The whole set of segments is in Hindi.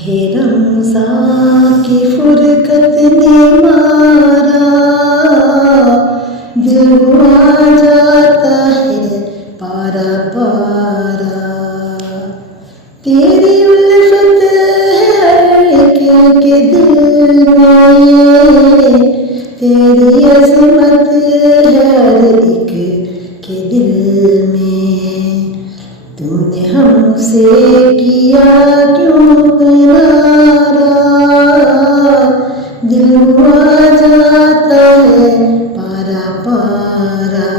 हे रमज़ान की फुरकत ने मारा, दिल हुआ जाता है पारा पारा। तेरी उल्फत है हर के दिल में, तेरी अज़मत है हर एक के दिल में। तूने हमसे किया क्यों किनारा, दिल हुआ जाता है पारा पारा।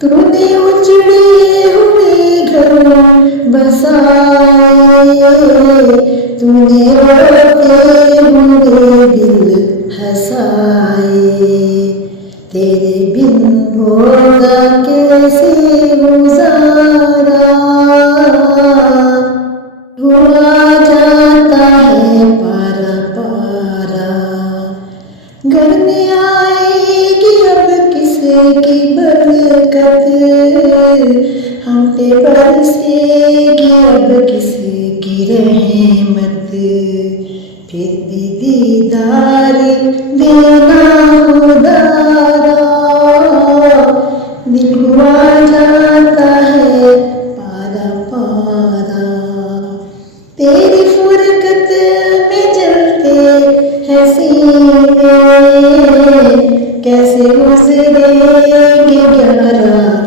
तूने उजड़े हुए घर बसाए, तूने रोते हुए दिल हंसाए। तेरे बिन होगा कैसे गुजारा, हुआ जाता है पारा पारा। घर में आएगी अब किसकी बरकत, हम पे बरसेगी अब किसकी रहमत। फिर भी दीदार देना उदारा, दिल हुआ जाता है पारा पारा। तेरी फुरकत में जलते हैं सीने, कैसे गुजरेंगे 11